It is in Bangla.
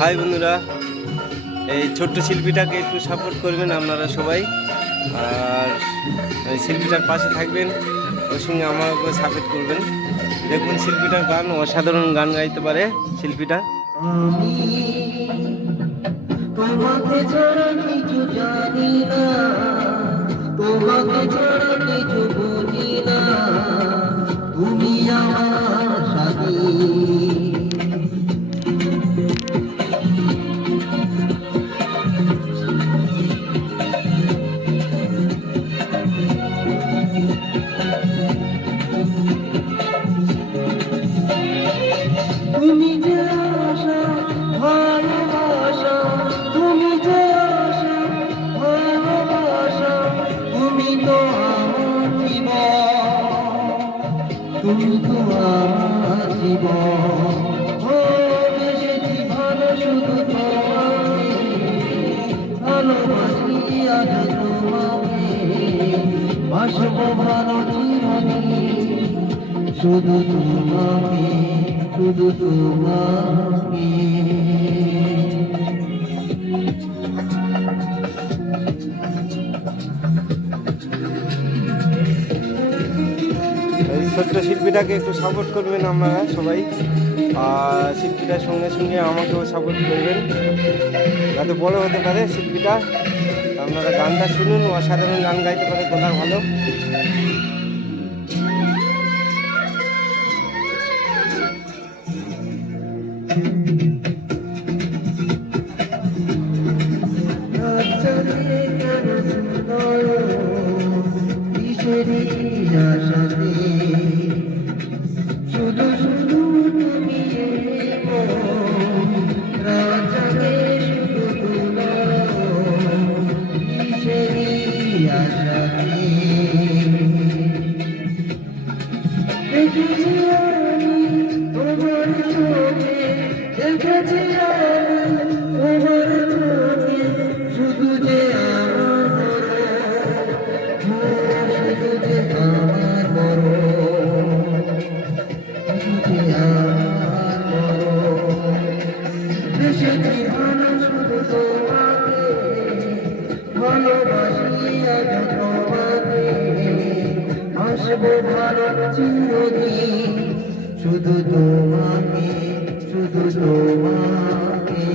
হাই বন্ধুরা, এই ছোট্ট শিল্পীটাকে একটু সাপোর্ট করবেন আপনারা সবাই। আর এই শিল্পীটার পাশে থাকবেন, ওর সঙ্গে আমাকে সাপোর্ট করবেন। দেখুন শিল্পীটার গান, অসাধারণ গান গাইতে পারে শিল্পীটা। তোমাকে ছাড়া কিছু জানি না, তোমাকে ছাড়া কিছু বুঝি না, তুমি আমার সাথী। তুমি যে আশা ভালোবাসা, তুমি যে আশা ভালোবাসা, তুমি তো আমার জীবন, তুমি তো আমার জীবন। ও বেশি ভালো শুধু তোমাকে, ভালোবাসি আজ তোমাকে, বাসবো ভালো চিরদিন শুধু তোমাকে, শুধু তোমাকে। এই ছোট্ট শিল্পীটাকে একটু সাপোর্ট করবেন আপনারা সবাই। আর শিল্পীটার সঙ্গে সঙ্গে আমাকেও সাপোর্ট করবেন, যাতে বড় হতে পারে শিল্পীটা। আপনারা গানটা শুনুন, অসাধারণ গান গাইতে পারে, কথা ভালো। শুধু শুধু তুমি রাজাকে শুধু তুলো কিসেরই আশাতে। দেখেছি আমি তোমার চোখে, দেখেছি আমি তোমার চোখে, শুধু যে আমার মরণ, শুধু যে আমার মরণ, শুধু যে আমার মরণ। বেশি ভালো শুধু তোমাকে, ভালোবাসি আজ তোমাকে, আসবো ভালো চিরদিন শুধু তোমাকে, শুধু তোমাকে।